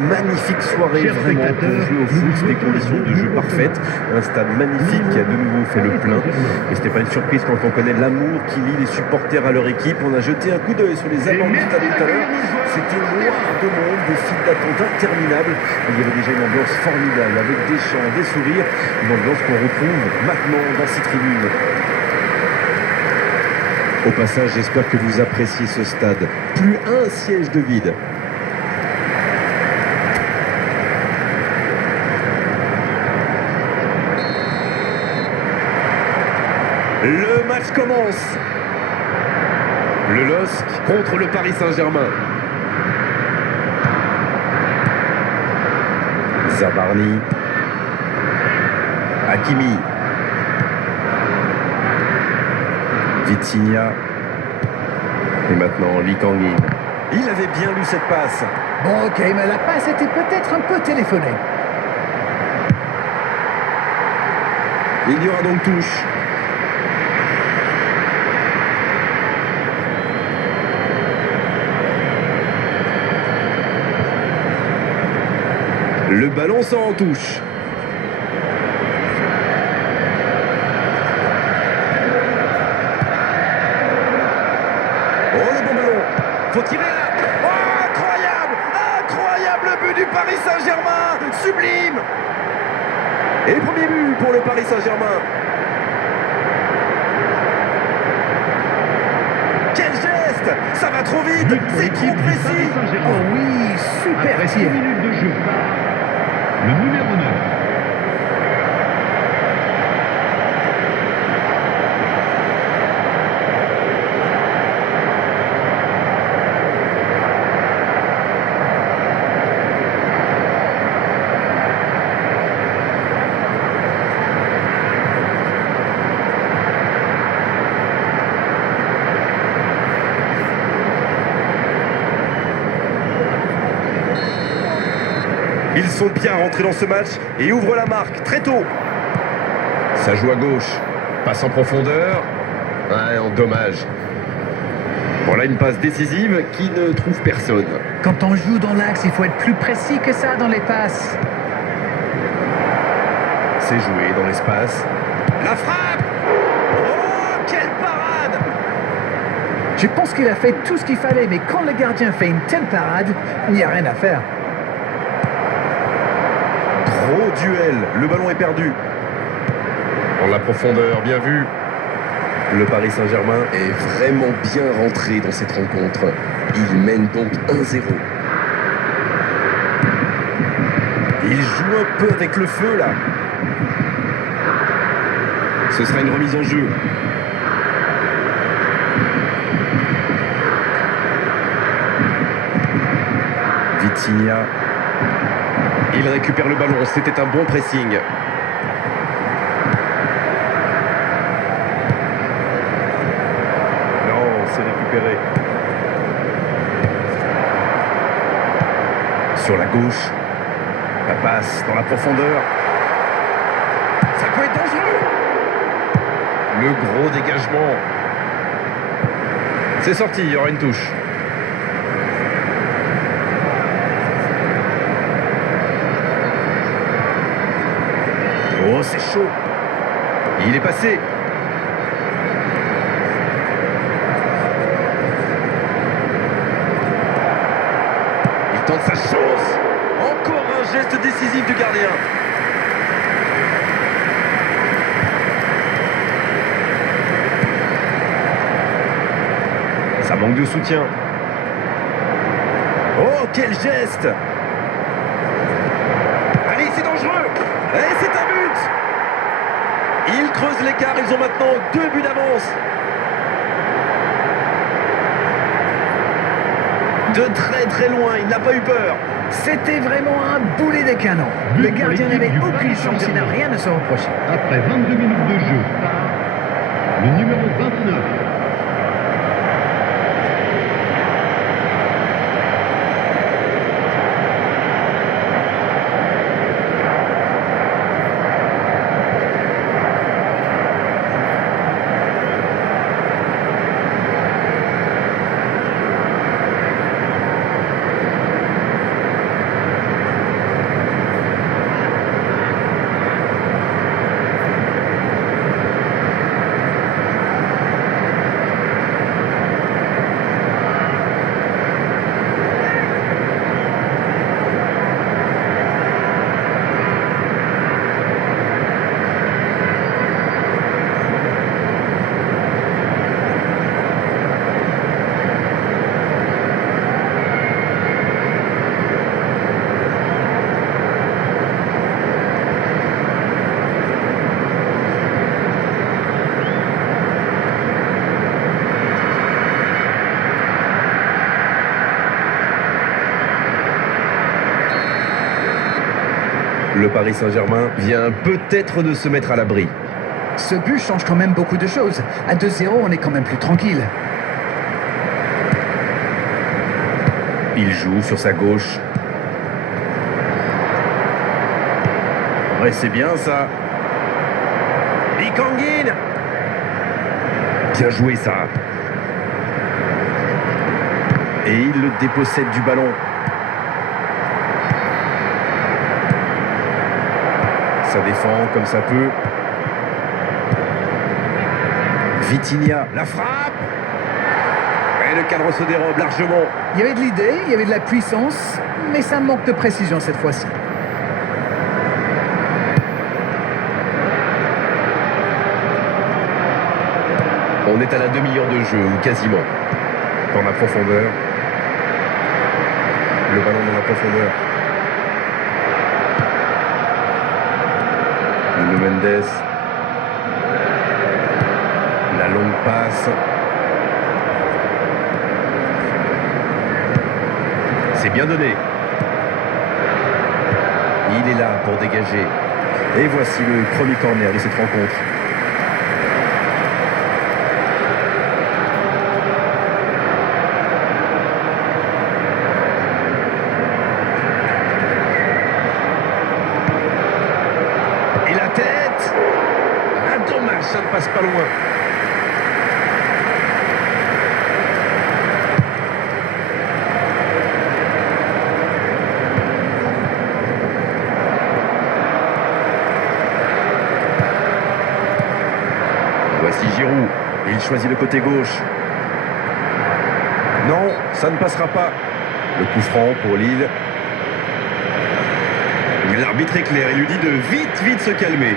Magnifique soirée, vraiment, pour jouer au foot, des conditions de jeu parfaites, un stade magnifique qui a de nouveau fait le plein. Et c'était pas une surprise quand on connaît l'amour qui lie les supporters à leur équipe. On a jeté un coup d'œil sur les abords du stade tout à l'heure. C'était noir de monde, des files d'attente interminables. Il y avait déjà une ambiance formidable, avec des chants, des sourires, une ambiance qu'on retrouve maintenant dans ces tribunes. Au passage, j'espère que vous appréciez ce stade. Plus un siège de vide. Le match commence. Le LOSC contre le Paris Saint-Germain. Zabarni. Hakimi. Vitinha. Et maintenant Lee Kang-in. Il avait bien lu cette passe. Bon, ok, mais la passe était peut-être un peu téléphonée. Il y aura donc touche. Le ballon sort en touche. Oh, le bon ballon. Faut tirer là. Oh, incroyable. Incroyable le but du Paris Saint-Germain. Sublime. Et le premier but pour le Paris Saint-Germain. Quel geste. Ça va trop vite. C'est trop précis. Oh oui, super Après 6 tir. minutes de jeu, le numéro 9. Ils sont bien rentrés dans ce match et ouvrent la marque très tôt. Ça joue à gauche. Passe en profondeur. Ouais, en dommage. Voilà une passe décisive qui ne trouve personne. Quand on joue dans l'axe, il faut être plus précis que ça dans les passes. C'est joué dans l'espace. La frappe. Oh, quelle parade. Je pense qu'il a fait tout ce qu'il fallait, mais quand le gardien fait une telle parade, il n'y a rien à faire. Gros duel. Le ballon est perdu. Dans la profondeur, bien vu. Le Paris Saint-Germain est vraiment bien rentré dans cette rencontre. Il mène donc 1-0. Il joue un peu avec le feu là. Ce sera une remise en jeu. Vitinha. Il récupère le ballon. C'était un bon pressing. C'est récupéré. Sur la gauche. La passe dans la profondeur. Ça peut être dangereux. Le gros dégagement. C'est sorti, il y aura une touche. Oh, c'est chaud. Il est passé. Tente sa chance. Encore un geste décisif du gardien. Ça manque de soutien. Oh, quel geste. Allez, c'est dangereux. Et c'est un but. Ils creusent l'écart. Ils ont maintenant 2 buts d'avance. De très très loin, il n'a pas eu peur. C'était vraiment un boulet des canons. But Le pour gardien l'équipe n'avait du aucune Paris chance, il n'a Saint-Germain. rien à se reprocher. Après 22 minutes de jeu, le numéro 29. Le Paris Saint-Germain vient peut-être de se mettre à l'abri. Ce but change quand même beaucoup de choses. À 2-0, on est quand même plus tranquille. Il joue sur sa gauche. Ouais, c'est bien ça. Lee Kang-in. Bien joué ça. Et il le dépossède du ballon. Ça défend comme ça peut. Vitinha, la frappe. Et le cadre se dérobe largement. Il y avait de l'idée, il y avait de la puissance, mais ça manque de précision cette fois-ci. On est à la demi-heure de jeu, ou quasiment. Dans la profondeur. Le ballon dans la profondeur. Nuno Mendes. La longue passe. C'est bien donné. Il est là pour dégager. Et voici le premier corner de cette rencontre. Et la tête. Ah, dommage, ça ne passe pas loin. Voici Giroud. Il choisit le côté gauche. Non, ça ne passera pas. Le coup franc pour Lille. L'arbitre est clair. Il lui dit de vite se calmer.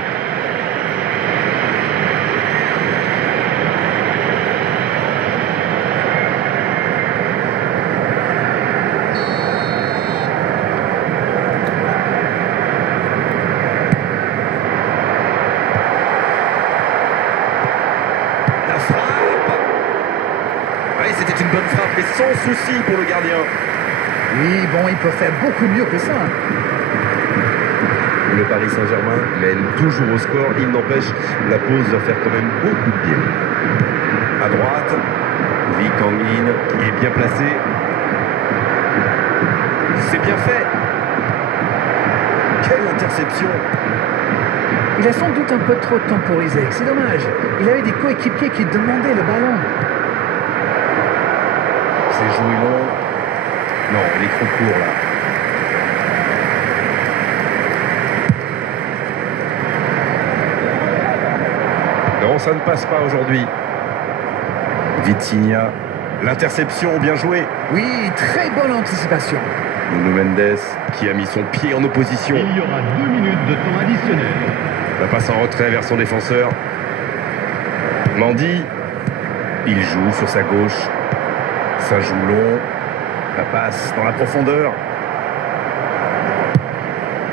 C'était une bonne frappe, mais sans souci pour le gardien. Oui, bon, il peut faire beaucoup mieux que ça. Le Paris Saint-Germain mène toujours au score. Il n'empêche, la pause va faire quand même beaucoup de bien. À droite, Lee Kang-in qui est bien placé. C'est bien fait. Quelle interception! Il a sans doute un peu trop temporisé. C'est dommage. Il avait des coéquipiers qui demandaient le ballon. C'est joué long. Non, il est trop court là. Non, ça ne passe pas aujourd'hui. Vitinha. L'interception, bien joué. Oui, très bonne anticipation. Nuno Mendes qui a mis son pied en opposition. Il y aura 2 minutes de temps additionnel. La passe en retrait vers son défenseur. Mendy. Il joue sur sa gauche. Ça joue long. La passe dans la profondeur.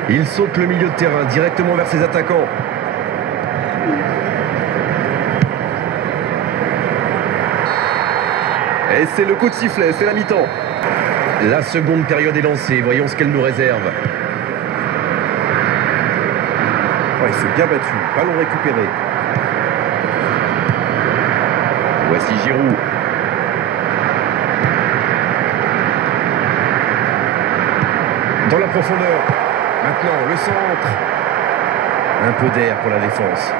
Il saute le milieu de terrain directement vers ses attaquants. Et c'est le coup de sifflet, c'est la mi-temps. La seconde période est lancée. Voyons ce qu'elle nous réserve. Oh, il s'est bien battu. Ballon récupéré. Voici Giroud. Dans la profondeur. Maintenant, le centre. Un peu d'air pour la défense.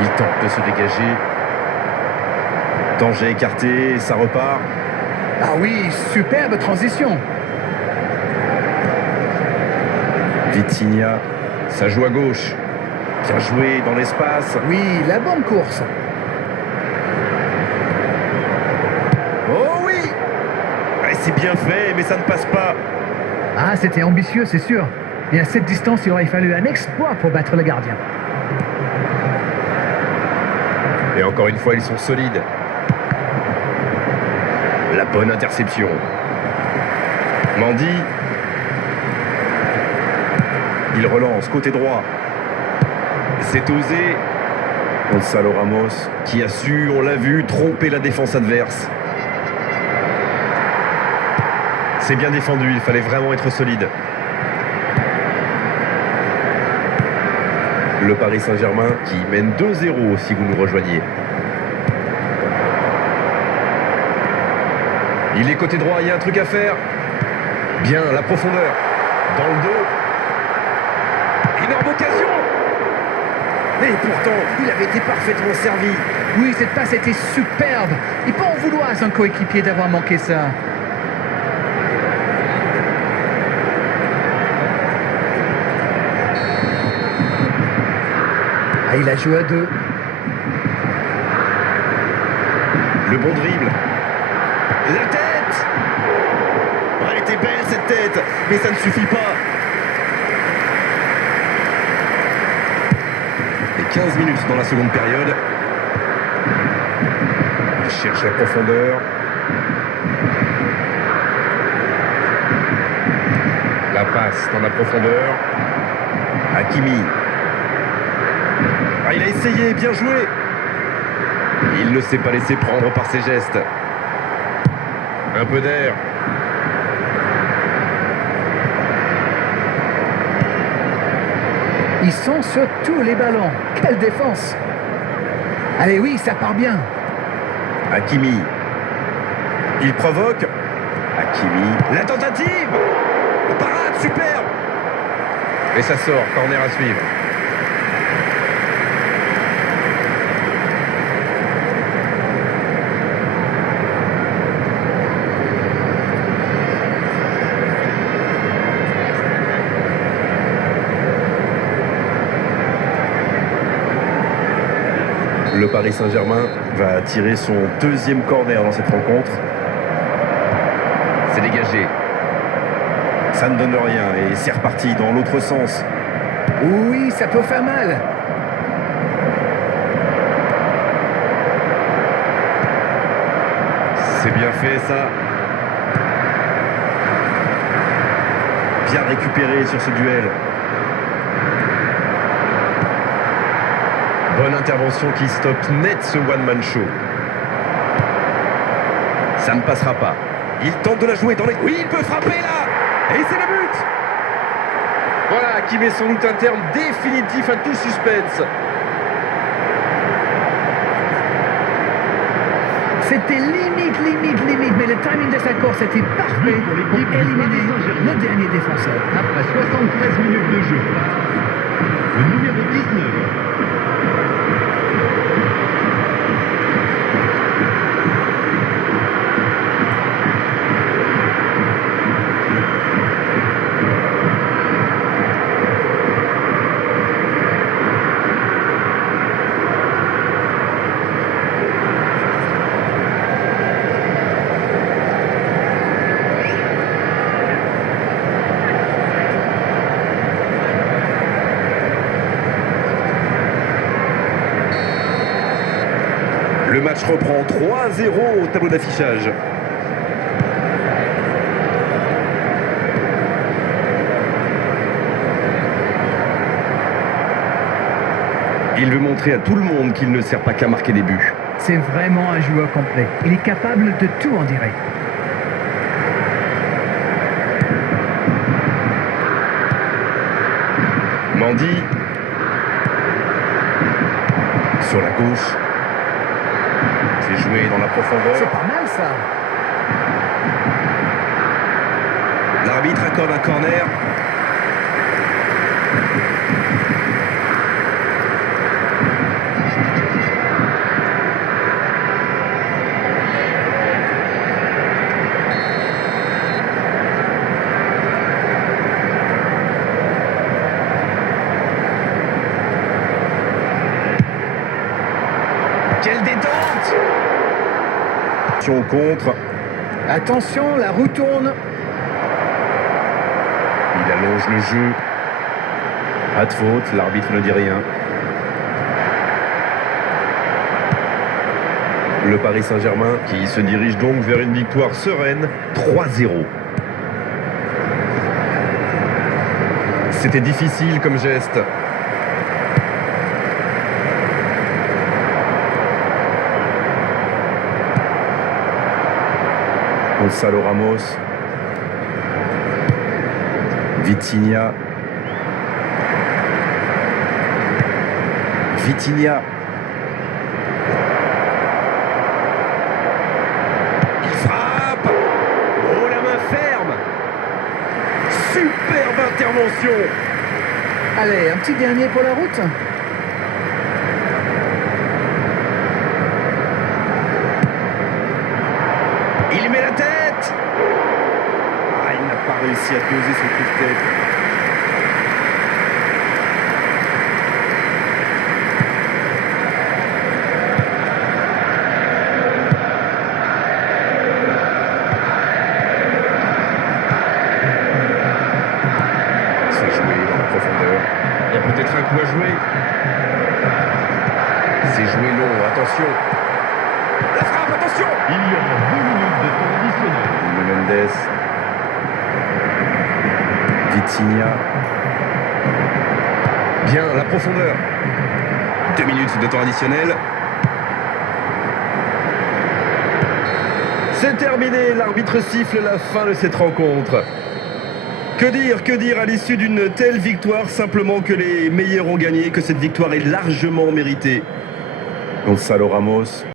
Il tente de se dégager. Danger écarté, et ça repart. Ah oui, superbe transition. Vitinha, ça joue à gauche. Bien joué dans l'espace. Oui, la bonne course. Oh oui! Ouais, c'est bien fait, mais ça ne passe pas. Ah, c'était ambitieux, c'est sûr. Et à cette distance, il aurait fallu un exploit pour battre le gardien. Et encore une fois, ils sont solides. La bonne interception. Mendy. Il relance, côté droit. C'est osé. Gonzalo Ramos qui a su, on l'a vu, tromper la défense adverse. C'est bien défendu, il fallait vraiment être solide. Le Paris Saint-Germain qui mène 2-0 si vous nous rejoignez. Il est côté droit, il y a un truc à faire. Bien, la profondeur. Dans le dos. Énorme occasion. Et pourtant, il avait été parfaitement servi. Oui, cette passe était superbe. Il peut en vouloir à son coéquipier d'avoir manqué ça. Ah, il a joué à deux. Le bon dribble. La tête. Elle était belle cette tête, mais ça ne suffit pas. Et 15 minutes dans la seconde période. Il cherche la profondeur. La passe dans la profondeur. Hakimi. Ah, il a essayé, bien joué. Il ne s'est pas laissé prendre par ses gestes. Un peu d'air. Ils sont sur tous les ballons. Quelle défense! Allez, oui, ça part bien. Hakimi. Il provoque. Hakimi. La tentative. Parade, superbe. Et ça sort, corner à suivre. Le Paris Saint-Germain va tirer son deuxième corner dans cette rencontre. C'est dégagé. Ça ne donne rien et c'est reparti dans l'autre sens. Oui, ça peut faire mal. C'est bien fait ça. Bien récupéré sur ce duel. Bonne intervention qui stoppe net ce one-man show. Ça ne passera pas. Il tente de la jouer dans les... Oui, il peut frapper là. Et c'est le but. Voilà, qui met sans doute un terme définitif à tout suspense. C'était limite, mais le timing de sa course était parfait pour éliminer le dernier défenseur. Après 73 minutes de jeu, le numéro 19. Le match reprend 3-0 au tableau d'affichage. Il veut montrer à tout le monde qu'il ne sert pas qu'à marquer des buts. C'est vraiment un joueur complet. Il est capable de tout en direct. Mendy. Sur la gauche. C'est joué dans la profondeur. C'est pas mal ça. L'arbitre accorde un corner. Quelle détente! Contre. Attention, la roue tourne. Il allonge le jeu. Pas de faute, l'arbitre ne dit rien. Le Paris Saint-Germain qui se dirige donc vers une victoire sereine, 3-0. C'était difficile comme geste. Gonzalo Ramos. Vitinha. Vitinha. Il frappe. Oh, la main ferme. Superbe intervention. Allez, un petit dernier pour la route. Il met la tête. Ah, il n'a pas réussi à doser son coup de tête. C'est joué dans la profondeur. Il y a peut-être un coup à jouer. C'est joué long, attention. La frappe, attention. Il y aura 2 minutes de temps additionnel. Nuno Mendes. Vitinha. Bien, la profondeur. 2 minutes de temps additionnel. C'est terminé, l'arbitre siffle la fin de cette rencontre. Que dire à l'issue d'une telle victoire, simplement que les meilleurs ont gagné, que cette victoire est largement méritée. Gonzalo Ramos.